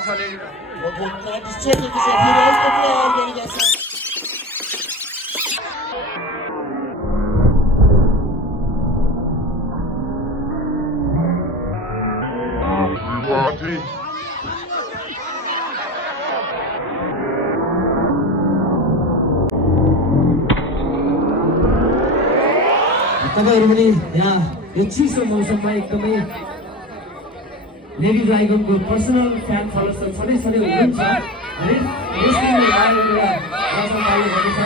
छ ले तपाईहरु पनि यहाँ यो चिसो मौसममा एकदमै लेडी ड्राइगनको पर्सनल फ्यान फलोअर्स छँदै हुनुहुन्छ है यसले आएर आसन पाइले गर्छ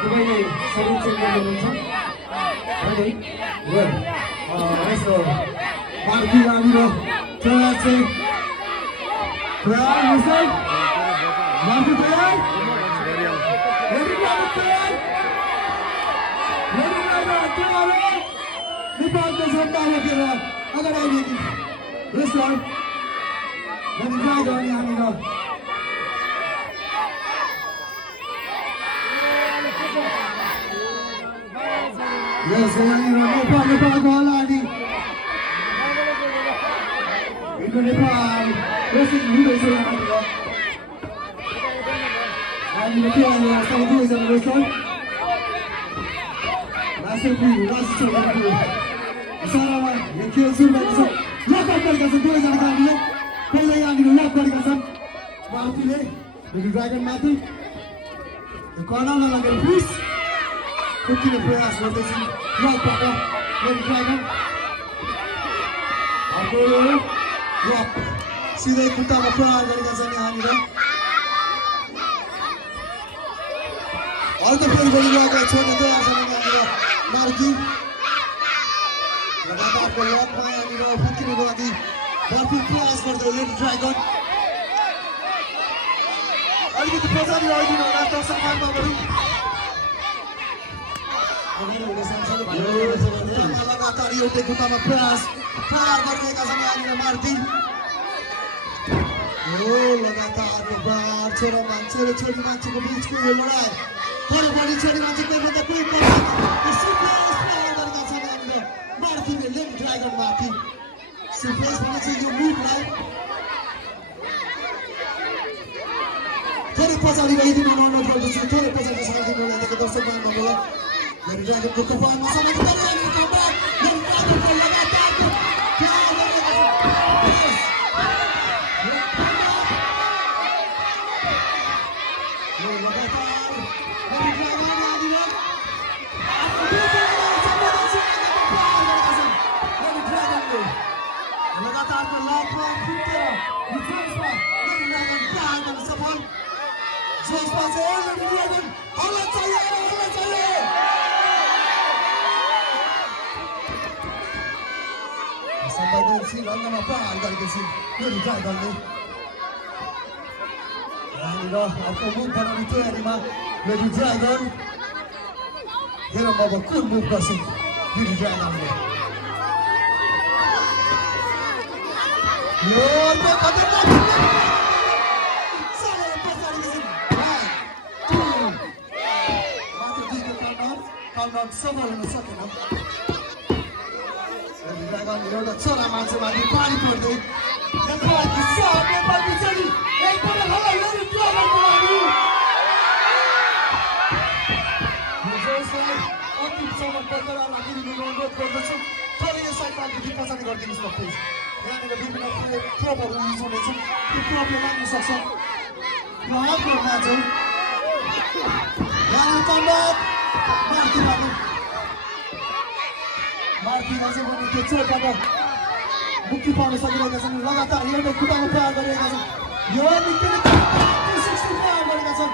तपाईले सबै चेक गर्नुहुन्छ अनि वेल यसो मार्की राम्रो चला चाहिँ तयार मुसल मार्की तयार रेडी तयार नेपालको जनताले के अगर आइदिए यसलाई हामी ट्राई गर्ने हामीलाई नेपालको होला अनि नेपाल रेसिङ हुँदैछ हामीले के सबै दुईजना रेसलर सारामा यो खेल सुरु भएको छ लकआउट गरेका छन् दुवैजना गाडीले पहिला यहाँनिर लक गरेका छन् माथिले ड्रागन माथि कर्नरमा लगेर पुस कुद्ने प्रयास गर्दैछन् लकबाट ड्रागन अर्को लक सिधै खुट्टामा प्रहार गरेका छन् यहाँनिर अर्को फेरि गोली लगाएर छोड्न तयार छन् यहाँनिर मार्की लगातारको लकमा यहाँनिर फुत्किनुको लागि भरपुर प्रयास गर्दै लेडी ड्रागन अलिकति पछाडि आइदिनु होला दर्शकमा बरु लगातार एउटै खुट्टामा प्रयास प्रहार गरिरहेका छन् यहाँनिर मार्की लगातारको प्रहार छोरा मान्छे र छोरी मान्छेको बिचको यो लडाइँ तर बढी छोरी मान्छे कोही भन्दा कोही मार्कीले लेडी ड्रागन माथि सुप्रेस भनेपछि यो मुभलाई थोरै पछाडि गइदिनु अनुरोध गर्दछु थोरै पछाडि सारिदिनु होला यहाँको दर्शक महानुभावलाई लेडी ड्रागनको कपालमा समाज गरिरहेको कपाल लेडी ड्रागनको लगातारको लगातारको लकमा फुटेर डिफेन्समा लेडी ड्रागन प्रहार गर्न सफल जोसमा चाहिँ लेडी ड्रागन हल्ला चाहिए संवेदनशील रङ्गमा प्रहार गरेको छ लेडी ड्रागनले यहाँनिर अर्को मुभ बनाउने तयारीमा लेडी ड्रागन हेरौँ अब कुन मुभ गर्छ लेडी ड्रागनले यो कति काउन्ट सफल हुन सकेन एउटा छोरा मान्छेमाथि पानी पर्दै अन्तिमसम्म बरकरार राखिदिनु अनुरोध गर्दछु थोरै यो साइडदेखि पछाडि गरिदिनुहोस् न प्लिज यहाँनिर विभिन्न प्रोपहरू युज हुनेछन् त्यो प्रोपले लाग्न सक्छ प्रहार गर्न चाहिँ यहाँनिर कम्बक मार्कीमा चाहिँ भने त्यो चोटबाट मुक्ति पाउन सकिरहेका छन् लगातार एउटै खुट्टामा प्रहार गरिरहेका छन् यो निकै 260 प्रहार गरेका छन्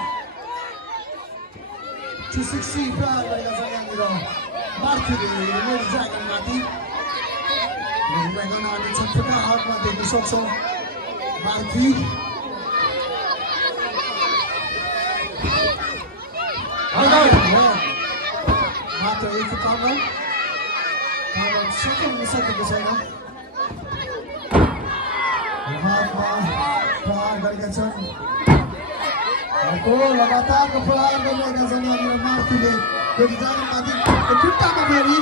260 प्रहार गरेका छन् यहाँनिर मार्कीले लेडी ड्रागनमाथि लेडी ड्रागन अनि छटपटा हातमा देख्न सक्छौँ मार्की मात्र एक काउन्ट सफल हुन सकेको छैन हातमा प्रहार गरेका छन् अर्को लगातारको प्रहार गरिरहेका छन् यहाँनिर मार्कीले लेडी ड्रागनमाथि खुट्टामा फेरि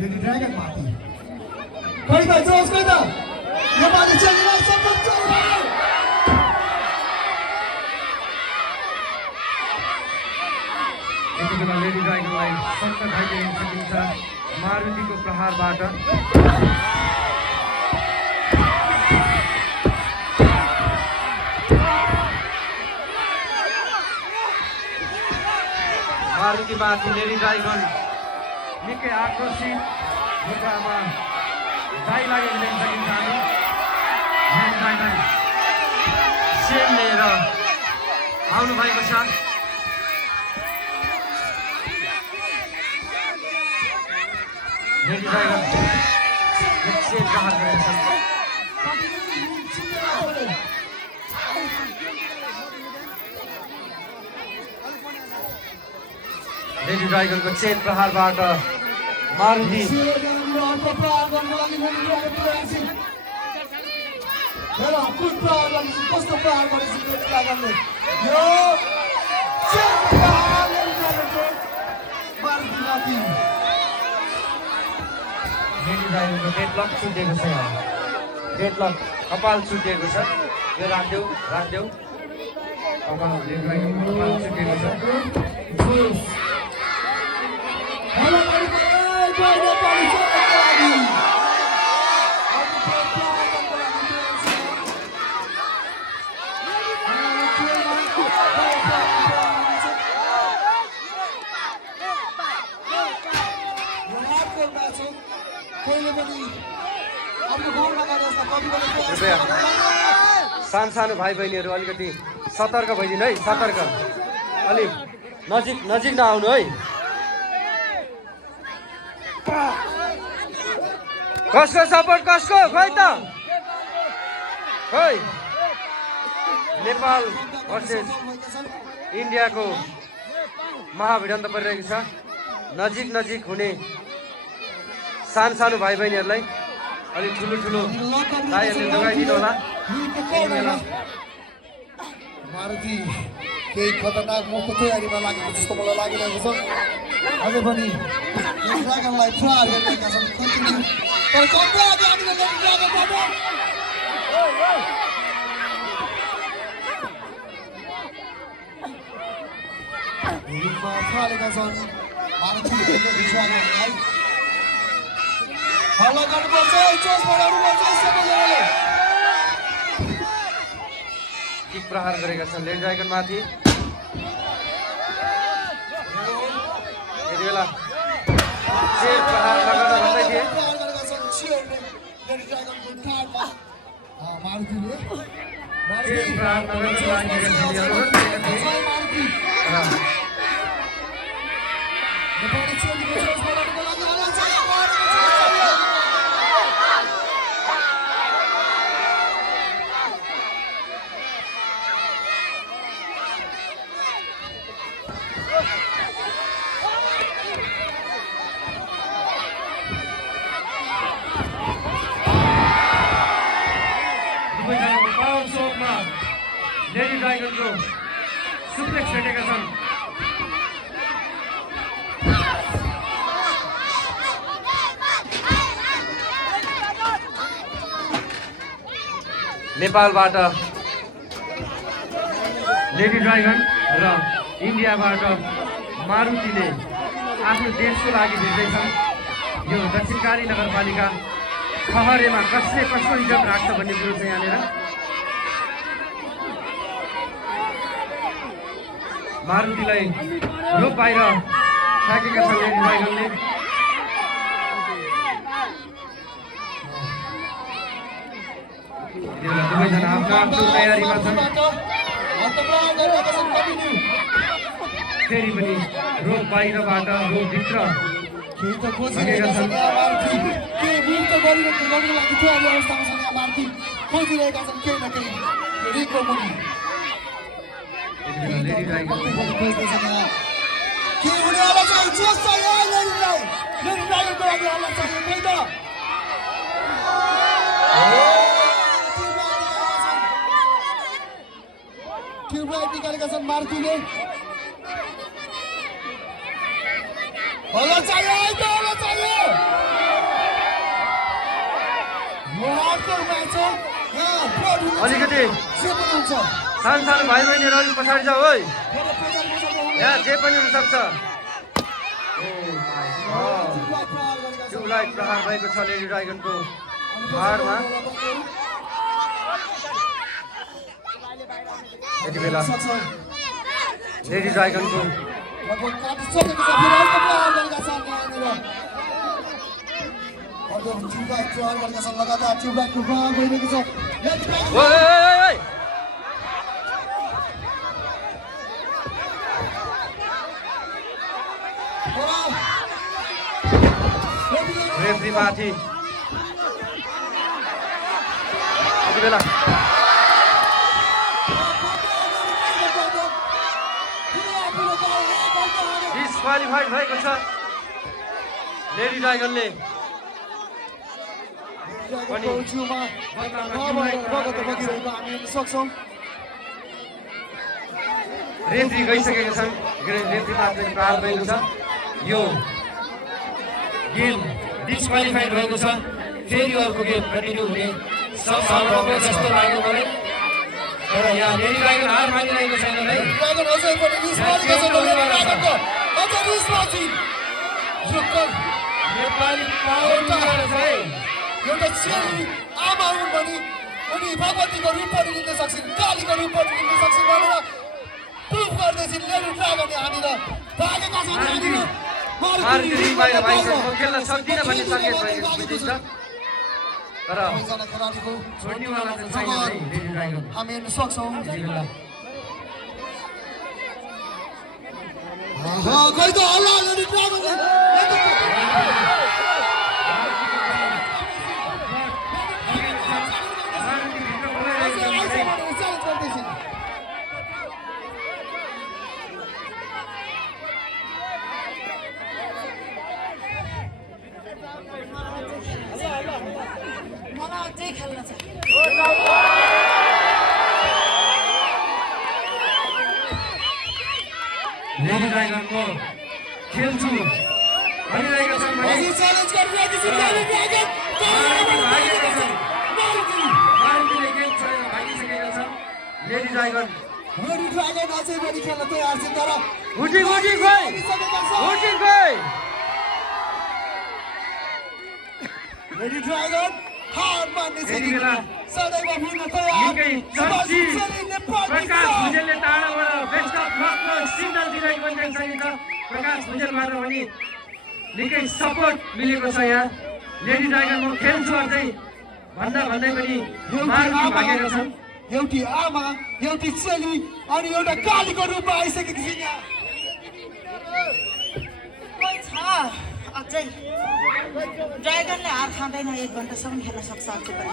लेडी ड्रागन माथि खोइ त जोस खोइ त नेपाली चेलीलाई सपोर्ट चल्यो यति बेला लेडी ड्रागनलाई सक्त खाइदिन सकिन्छ मारुतिको प्रहारबाट। मारुतिमाथि लेडी ड्रागन निकै आक्रोशित मुद्रामा दाइ लागेको देख्न सकिन्छ हामी। लेडी ड्रागन सेम लिएर आउनु भएको छ। लेडी ड्रागन सेम प्रहार गरेको छ। लेडी ड्रागनको चेन प्रहारबाट मारुति लेडी ड्रागनको डेडलक छुटेको छ। डेडलक कपाल छुटेको छ। यो राख्देऊ राख्देऊ कपाल लेडी ड्रागनको कपाल छुटेको छ। सानो भाइ बहिनीहरू अलिकति सतर्क भइदिनु है। सतर्क अलिक नजिक नजिक नआउनु है। कसको सपोर्ट कसको खोइ त खोइ। नेपाल भर्सेस इन्डियाको महाभिडन्त परिरहेको छ। नजिक नजिक हुने सानो भाइ बहिनीहरूलाई अलिक ठुलो ठुलो दाइहरूले जोगाइदिनु होला। मारुति केही खतरनाक मोको तयारीमा लागेको जस्तो मलाई लागिरहेको छ। अझै पनि ड्रागनलाई प्रहार गरिरहेका छन्। कन्टिन्यू तर कम्ती अघि हामीले ड्रागनबाट हिलमा थालेका छन्। मारुतिले ड्रागनलाई हल्ला गर्नुपर्छ। जोस बढाउनुपर्छ सबैजनाले। किक प्रहार गरेका छन् लेडी ड्रागनमाथि। यति बेला चेन प्रहार नगर्न भन्दै थिए। चेन प्रहार नगर्न लागेका लेडी ड्रागनको सुप्लेक्स भेटेका छन्। नेपालबाट लेडी ड्रागन र इन्डियाबाट मारुतिले आफ्नो देशको लागि भिड्दैछन्। यो दक्षिणकाली नगरपालिका खहरेमा कसले कसको इज्जत राख्छ भन्ने कुरो छ यहाँनिर। मारुतिलाई रोक बाहिर फ्याँकेका छन् लेडी ड्रागनले। दुवैजना आफ्नो आफ्नो तयारीमा छन्। फेरि पनि रोक बाहिरबाट रोक भित्र भागेका छन्। लेडी ड्रागन ट्युबलाइट निकालेका छन् मारुतिले। हल्ला चाहियो है त हल्ला चाहियो। अलिकति जे पनि हुन्छ सानो सानो भाइ बहिनीहरू अलिक पछाडि जाऊ है फेरि प्रेजर बजाउनु यहाँ जे पनि हुनसक्छ ट्युबलाइट प्रहार भएको छ लेडी ड्राइगनको भारमा यति बेला लेडी ड्राइगनको लगभग काटिसकेको छ फेरि अर्को प्रहार गरेका छन् यहाँनिर अर्को ट्युबलाइट प्रहार गरेका छन् लगातार ट्युबलाइटको प्रहार भइरहेको छ रेफ्री माथि यति बेला डिस्क्वालिफाइड भएको छ लेडी ड्राइगनले पनि रेफ्री गइसकेका छन् रेफ्री माथि प्रहार भएको छ यो गेम डिस्क्वालिफाइड भएको छ फेरि अर्को गेम कन्टिन्यू हुने सम्भावना जस्तो लाग्यो मलाई तर यहाँ लेडी ड्राइगन हार मानिरहेको छैन है नेपाली एउटा चेली आमा हुन् भने उनी भगवतीको रूप पनि लिन सक्छन् कालीको रूप पनि लिन सक्छन् भनेर प्रुफ गर्दैछन् लेडी ड्रागनले हानेर भागेका छन् यहाँनिर मार्केटिङ बाहिर भइसक्यो खेल्न सक्दिन भन्ने सङ्केत भएको बुझिन्छ तर खेलाडीको छोड्नेवाला चाहिँ छैन है लेडी ड्राइगन हामी हेर्न सक्छौँ खै त हल्ला लेडी ड्रागनले लेडी ड्राइगनको खेल्छु भनिरहेका छन् भने च्यालेन्ज गरिरहेको छ लेडी ड्रागन मारुतिले गेम छोडेर भागिसकेका छन् लेडी ड्राइगन अझै पनि खेल्न तयार छ तर उठी गई लेडी ड्रागन हार मान्ने यति बेला सदैव भिन्न निकै चर्चित प्रकाश भुजेलले टाढाबाट बेस्ट अफ लकको सिग्नल दिइरहेको पनि देखिन्छ प्रकाश भुजेलबाट पनि निकै सपोर्ट मिलेको छ यहाँ लेडी ड्राइगन म खेल्छु अझै भन्दै पनि मारुति भागेका छन् एउटी आमा एउटी चेली अनि एउटा कालीको रूपमा आइसकेको छ यहाँ अझै ड्राइगनले हार खाँदैन 1 घन्टासम्म खेल्न सक्छ अझै पनि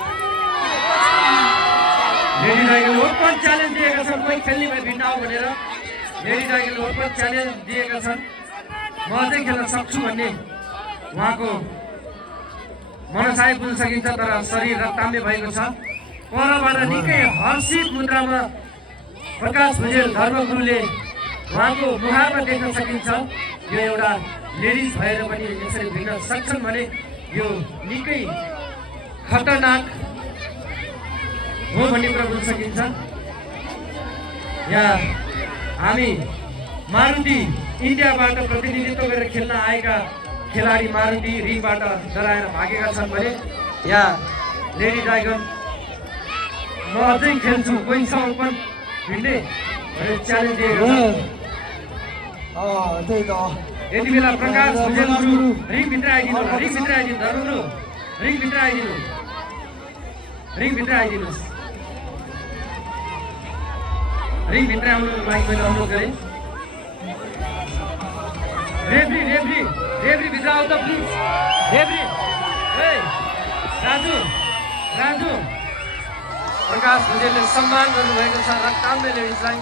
लेडी ड्राइगन ओपन च्यालेन्ज दिएका छन् कोही खेल्ने भए भिन्न हो भनेर लेडी ड्राइगनले ओपन च्यालेन्ज दिएका छन् म अझै खेल्न सक्छु भन्ने उहाँको मनसाय बुझ्न सकिन्छ तर शरीर रक्ताम्य भएको छ परबाट निकै हर्षित मुद्रामा प्रकाश भुजेल धर्मगुरुले उहाँको मुहारमा देख्न सकिन्छ यो एउटा लेडिज भएर पनि यसरी भिन्न सक्छन् भने यो निकै खतरनाक हो भन्ने कुरा बुझ्न सकिन्छ यहाँ हामी मारुति इन्डियाबाट प्रतिनिधित्व गरेर खेल्न आएका खेलाडी मारुति रिङबाट डराएर भागेका छन् भने यहाँ लेडी ड्राइगन म अझै खेल्छु कोहीसँग पनि भिड्ने भनेर च्यालेन्ज दिएको छ त्यही त यति बेला प्रकाश भुजेल गुरु रिङभित्र आइदिनु धर्मगुरु रिङभित्र आइदिनुहोस् रिङभित्र आउनुको लागि मैले अनुरोध गरेँ रेफ्री भित्र आउ त प्लिज रेफ्री ए राजु प्रकाश भुजेलले सम्मान गर्नुभएको छ रक्ताम्य लेडिजलाई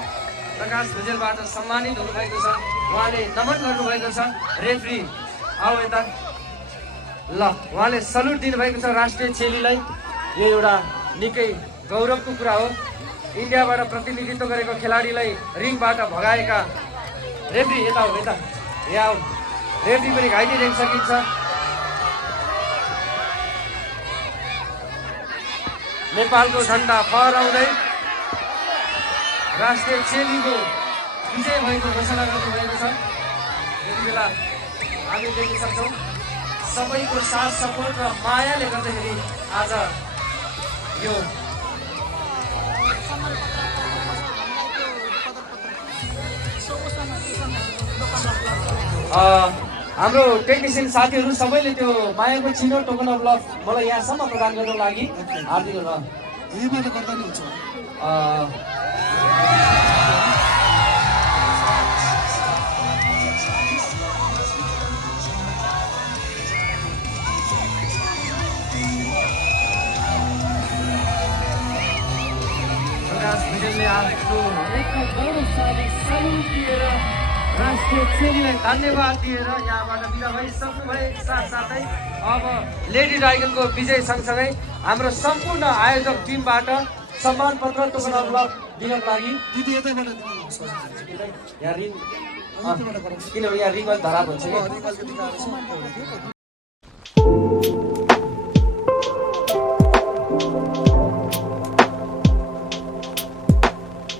प्रकाश भुजेलबाट सम्मानित हुनुभएको छ उहाँले नमन गर्नुभएको छ रेफ्री आऊ यता ल उहाँले सल्युट दिनुभएको छ राष्ट्रिय चेलीलाई यो एउटा निकै गौरवको कुरा हो इन्डियाबाट प्रतिनिधित्व गरेको खेलाडीलाई रिङबाट भगाएका रेफ्री यता हो यता यहाँ आऊ रेफ्री पनि घाइते देख्न सकिन्छ ल नेपालको झन्डा फहराउँदै राष्ट्रिय चेलीको विजय भएको घोषणा गर्नुभएको छ। यति बेला हामी देख्न सक्छौँ सबैको साथ सपोर्ट र मायाले गर्दाखेरि आज यो हाम्रो टेक्निसियन साथीहरू सबैले त्यो मायाको चिनो टोकन अफ लभ मलाई यहाँसम्म प्रदान गर्नको लागि हार्दिक यहीँबाट गर्दा नि हुन्छ। आफ्नो एक गौरवशाली सल्युट दिएर राष्ट्रिय चेलीलाई धन्यवाद दिएर यहाँबाट बिदा भइसक्नु भए साथसाथै अब लेडी ड्राइगनको विजय सँगसँगै हाम्रो सम्पूर्ण आयोजक टिमबाट सम्मान पत्र टोकन अफ लभ दिनको लागि दिदी यतैबाट दिनु यहाँ रिङ किनभने यहाँ रिङ धरा भन्छ रिङ